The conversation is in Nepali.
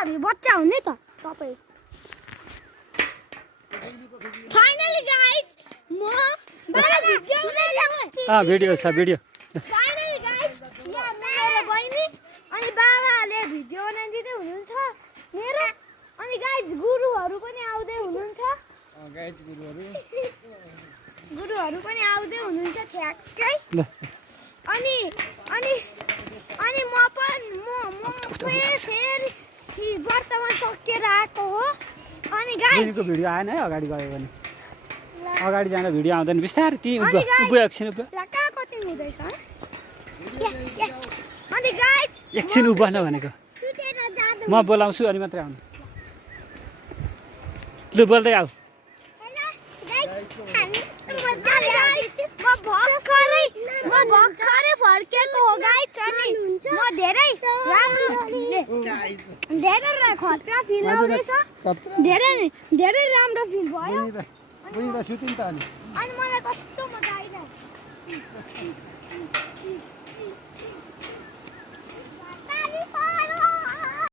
हामी बच्चा हुने त तपाईँ फाइनली गाइस म भिडियो छ भिडियो फाइनली गाइस यहाँ मेरो बहिनी अनि बाबाले भिडियो बनाइदिँदै हुनुहुन्छ मेरो अनि गाइस गुरुहरू पनि आउँदै हुनुहुन्छ गाइस गुरुहरू पनि आउँदै हुनुहुन्छ ठ्याक्कै अनि अनि अनि म फेरि वर्तमान सकेर आएको हो अनि गाइस भिडियो आएन है अगाडि गयो भने अगाडि जाँदा भिडियो आउँदैन बिस्तारै ती उभो एकछिन उभो कहाँ कति हुँदैछ यस यस अनि गाइस एकछिन उभो न भनेको म बोलाउँछु अनि मात्रै आउनु लु बोल्दै आऊ म भर्खरै फर्केको हो गाइस अनि म धेरै राम्रो धेरै खतरा फिल आउँदैछ धेरै राम्रो फिल भयो सुतिन् त अनि मलाई कस्तो मजा आइरहेको